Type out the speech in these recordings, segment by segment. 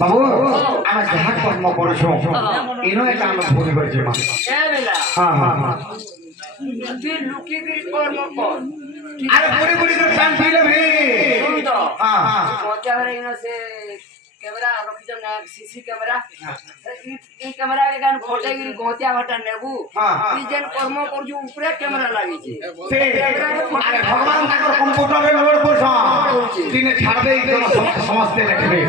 বাবু আমার যাহা কর্ম করছো এনো একটা আমরা ভুল করেছি মা। হ্যাঁ হ্যাঁ হ্যাঁ লুকিয়ে কর্ম কর আরে পুরি পুরি করে টান দিলে রে। হ্যাঁ হ্যাঁ মজা হয়ে গেছে कैमरा रखी जब ना सीसी कैमरा ई कैमरा के गान फोटो गिरी गोतिया हटा नेबू ई जन कर्म कर जो ऊपर कैमरा लागी छे से अरे भगवान ताकर कंप्यूटर रे लोड करछ दिने छाड़बे एकदम समझते रखबे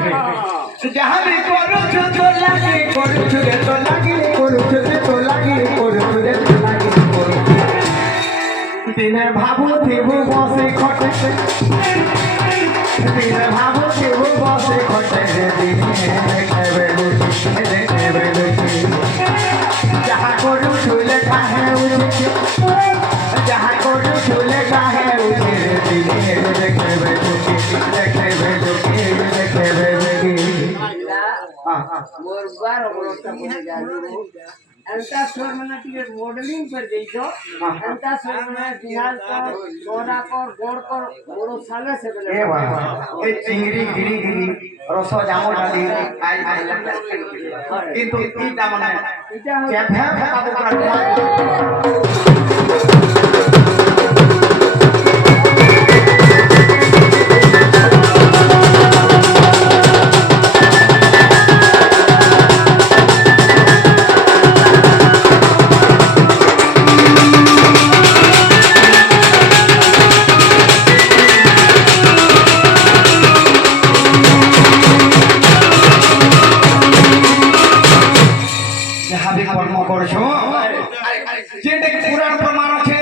जहां भी करू तो लागे करू रे तो लागे करू रे तो लागे करू रे तो लागे करू दिने भाबू देबू बसे खटे दिने भाबू देबू बसे खटे दिने देखेबे जहां करू झूले काहे उठे जहां करू झूले काहे उठे दिने देखेबे मोर बार बोलता बोले जाजू अंता स्वरमना टिके मॉडलिंग पर देइछो अंता स्वरमना बिहार को सोना को गोड़ को बड़ो साले से बोले ए बाबा ए चिंगरी गिरी गिरी रस जामो डाली आई आई किंतु ई दामने इटा हो कैफे बाबू का कर्म करछो जेटे पुराण प्रमाण छे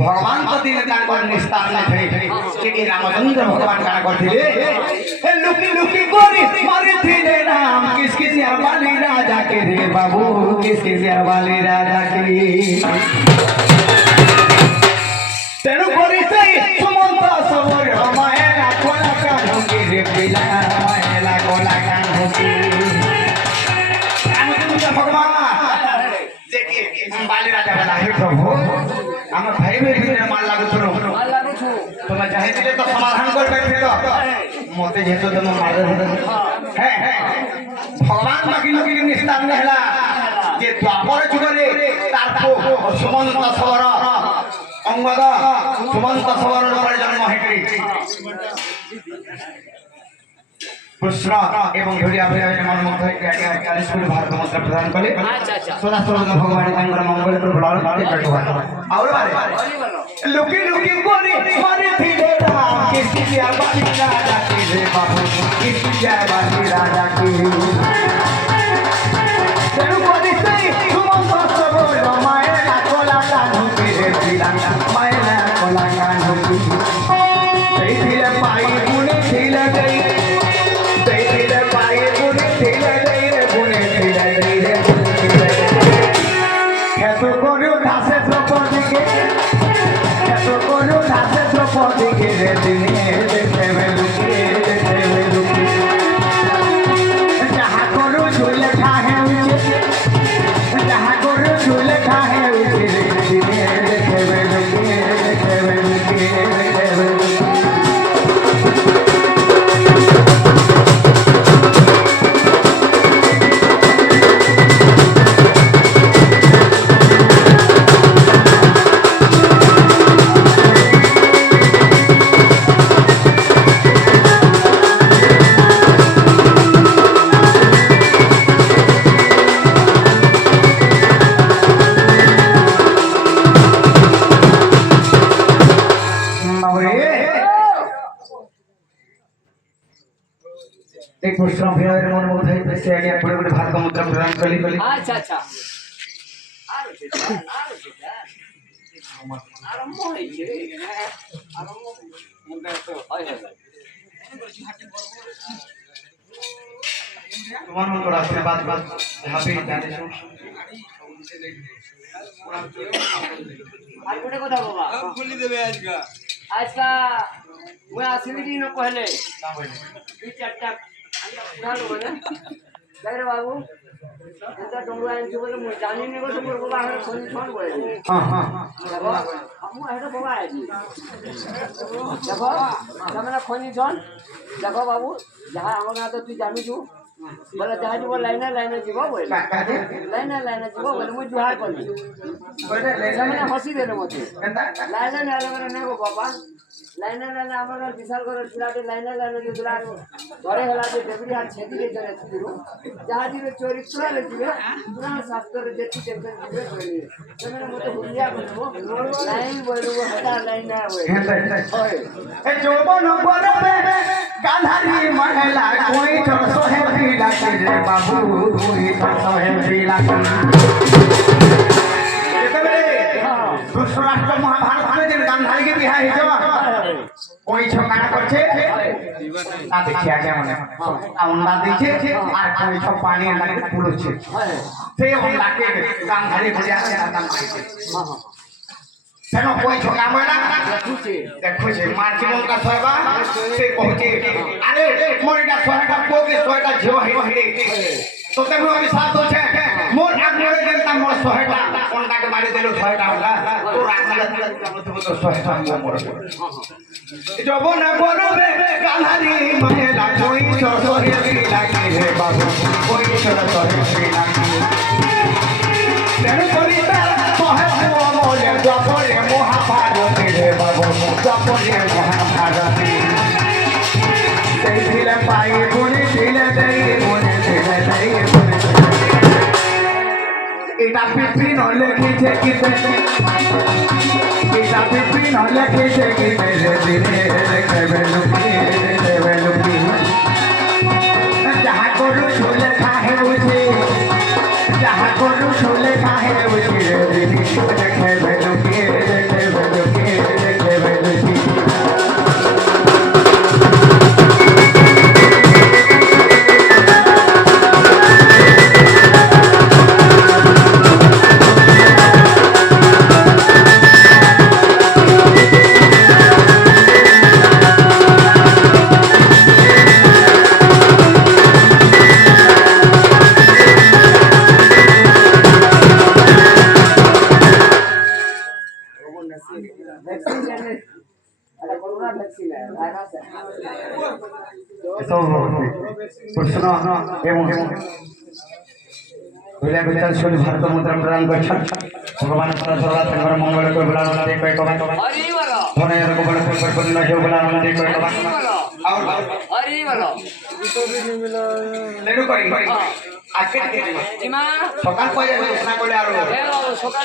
भगवान तो दिन ताकर निस्तार नै थे कि रामचंद्र भगवान का करथिले ए लुकी लुकी गोरी मारी थिले राम किस किस वाली राजा के रे बाबू किस किस वाली राजा के तेनु गोरी से सुमंत सवर मायला कोला कान के रे पिला मायला कोला कान होती रामचंद्र भगवान बाली राजा वाला है प्रभु हम भाई में भी माल लागू छु तुम चाहे दिले तो समाधान कर बैठे तो मते जेतो तुम मार दे है भगवान बाकी लोग के निस्तार रहला जे द्वापर जुगरे तारको सुमंत सवर अंगद सुमंत सवर पर जन्म हेकरी पुष्रा एवं झोड़िया भैया मन मुग्ध है क्या 40 कोटी भारत मंत्र प्रदान करे सदा सर्वदा भगवान अंगर मंगल को बुलाओ कटवा और बारे लुकी लुकी कोनी मारे थी राम किसी की आबादी राजा की रे बाबू किसी की आबादी राजा की तेनु कोनी से तुम सब बोलो मायना कोला कानू की रे पिला मायना कोला कानू की सही दिले पाई गुने दिले गई एक पुष्पम फिर मन मुग्ध है से आगे बड़े बड़े भारत का मुद्रा प्रदान कली कली अच्छा अच्छा आरंभ है छे आरंभ मुद्दा तो है मन को रास्ते बात यहां पे जाने छो আর কোটে কথা বাবা খুলি দেবে আজকা মই আসিলি দিন কইলে का बोले এই চারটা উড়ালো না যাই রে বাবু এটা ডঙ্গা আনছি বলে মই জানি নি বলে মোর বাবা হেরে খনি ছন বলে হ্যাঁ হ্যাঁ দেখো আমু হেরে বাবা আইছি দেখো তোমরা খনি ছন দেখো বাবু যাহা আমার না তো তুই জানিছু বলে যাহা দিব লাইনে দিব বলে কাজে লাইনে দিব বলে মই জুহার করি কইতে ସେମାନେ ହସି ଦେଲେ ମତେ কেনতা ଲାଇନ ନେଲେ ମାନେ ନେବ ବାବା ଲାଇନ ଆମର ବିଶାଳ ଘର ପିଲାଟେ ଲାଇନ ଯୋଉଥିଲା ଘରେ ହେଲା ଯେ ଡେବିଡ଼ି ହାତ ଛେଦି ଦେଇଥିଲେ ଏଥିରୁ ଯାହା ଯିବେ ଚୋରି ପୁରାରେ ଯିବେ ପୁରା ଶାସ୍ତ୍ରରେ ଯେତିକି ଟେନସନ ଯିବେ କହିଲେ ସେମାନେ ମତେ ହୁଲିଆ କରିବ ଲାଇନ ବଳିବ ହେଟା ଲାଇନ এ যৌবন বরবে গাধারি মহিলা কই তোর সোহে দিলা রে বাবু কই তোর সোহে দিলা দুষ্টরাষ্ট্র মহাভারত যেন গান্ধারীকে বিহা হয়েছ ওই ছকানা করছে তা দেখি আগে মনে অন্ডা দিচ্ছে আর ওই সব পানি আন্ডাকে পুড়ছে সেই অন্ডাকে গান্ধারী ঘুরে আসে আর দাম খাইছে কেন ওই ছকা ময়না দেখুছে মার্চি মনটা সয়বা সে কହୁছে আরে মোর এটা সয়টা পোকে সয়টা ঝিও হেই তোতে মু আমি সাথ দছে মোর আগরে যেনতা মোর সয়টা অন্ডাকে মারি দিলো সয়টা অন্ডা তো রাগলা তো সয়টা মোর যৌবন বরবে গাধারি মহিলা কই সরসরে লাগে রে বাবু কই সরসরে লাগে তেন করিতা কহে বলে জপরে মহাভারতে রে বাবু জপরে মহাভারতে সেই দিলে পাই বনে দিলে দেই বনে দিলে দেই বনে এটা পিপি নলে কিছে কিছে এটা পিপি নলে কিছে কিছে রে দিনে দেখবে লুকি যাহা করু ঝুলে খাহে বুঝি যাহা করু ঝুলে খাহে বুঝি রে দিনে দেখবে লুকি ভ্যাকসিন জানে এটা করোনা ভ্যাকসিন ভাইরাস প্রশ্ন এবং হইলে বিচার শুনি ভারত মুদ্রা প্রদান করছেন ভগবান সর্বদা তাঙ্কর মঙ্গল করে বলা নদী কয় কবা হরি বলো ধনে এরকম বড় পরিবার করে না কেউ বলা নদী কয় কবা আর হরি বলো লেডু করি আজকে ইমা সকাল পয়সা ঘোষণা করলে আর সকাল